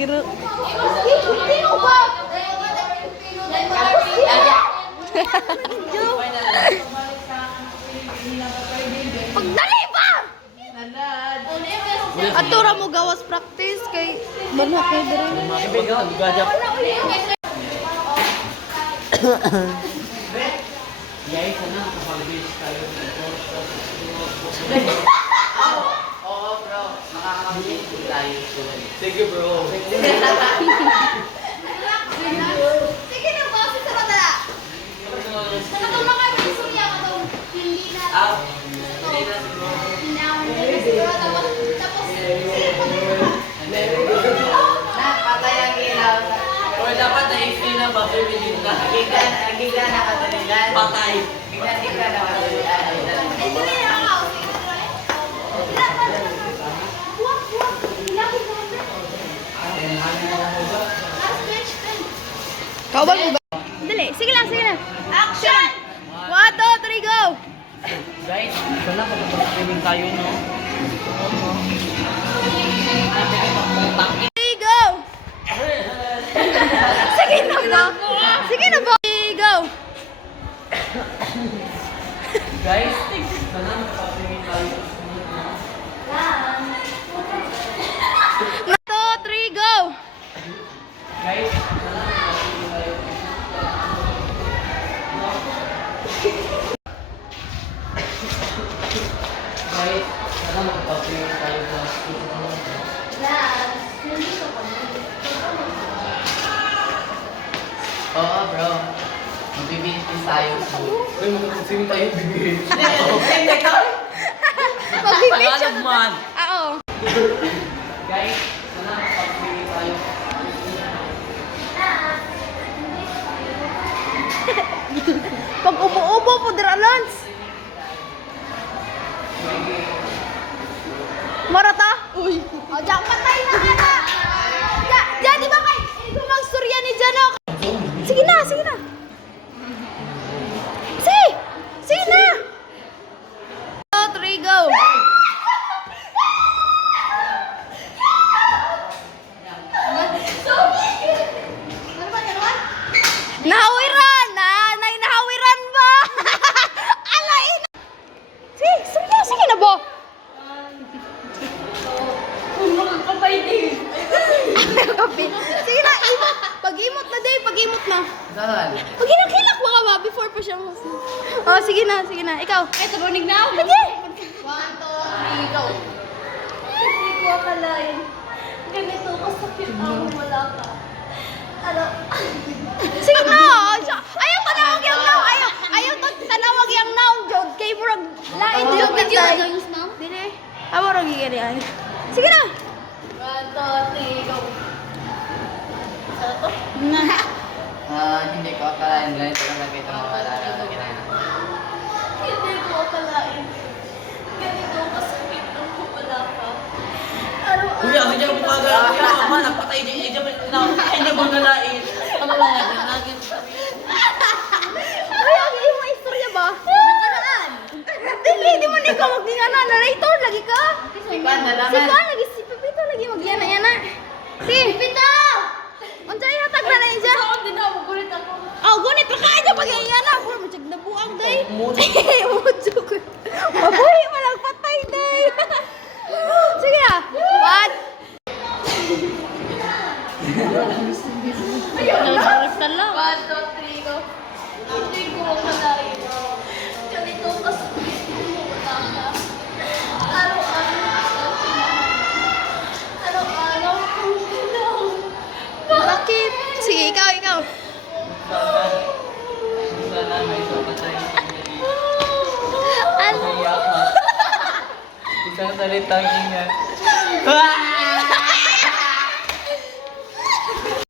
Giro. Pagdali pa! Atura mo gawas practice kay banhak kay dire. Yay, sana makapag-base tayo dito. Oo, bro. Makakapag-base tayo. Sige, bro. Sige na, boss. Isa pa tala. Nakatulong kayo sa Surya ka daw. Hindi na. Hindi na siguro. Siguro tapos. Sige pa Patay ang ilaw. Or dapat na-explain na ba? Hindi na. Giga na katalilan. Patay. Giga na katalilan. ito na yung house. Last bench. Kauban mo ba? Dali, sige lang, sige lang. Action! 1, 2, 3, go! Guys, sana makapag-swimming tayo, no? 3, go! Sige na ba? Sige na ba? 3, go! Guys, sana makapag-swimming tayo. 1, 2, 3, go! Guys, sana makapag-swimming tayo. Guys, sana makapag-swimming tayo sa Oo, bro. Magbibintis tayo. Uy, magkakasing tayo, bibig. Mag-picture na. man. Oo. Guys, sana makapag-swimming tayo. Pag ubo-ubo po, dira Lance. Marata? Uy. O, diyan, patay na ka na. Diyan, di ba kay? Hindi mag-surya ni Jano. Sige na, sige na. Sige! Sige na! 2, 3, go! Nahawiran! Nahawiran ba? Alain! Sige, sige na ba? Sige na, imot. Pag-imot na, day. Pag-imot na. Saan? Pag hinakilak mo ka ba? Before pa siya mas... Oh, sige na, sige na. Ikaw. Ito, runig na ako. Sige. 1, 2, 3, go. Hindi ko akalain. Ganito kasakit ang wala ka. Ano? Sige na. Ayaw tanawag yung now. Ayaw tanawag yung now, Jod. Kay murag lain, Jod. Dili. Murag gigani ay. Sige na. 1, 2, 3, go. Ano to? Hindi ko akalain ganito lang nakita mga alala na ginana. Hindi ko akalain. Ganito kasakit ang wala ka. Araw-araw. Uy, ako dyan pumagal. Ako nagpatay dyan. Hindi mo nalain. Ano lang natin? Nagin. Ay, ang iyong istorya ba? Nakaraan. Dili, di mo na ikaw magdingana. Narrator, lagi ka. Ikan na Si naman. Juan, lagi si Pepito, lagi magyana-yana. Si Pepito! Unsay hatag na na siya? Ako din ako, gulit ako. Oh, gunit pa kaya niya pag-iyana. Puro masyag na buang, day. Mucho ko. Mabuhi mo lang patay, day. Sige na. 1. Ayun lang. 1, 2, 3, go. Hindi ko akalain. Ganito kasakit ang wala ka. Araw-araw. Araw-araw kong ginaw. Bakit? Sige, ikaw. Sana may sapatay. Ano? Isang salitang ingat.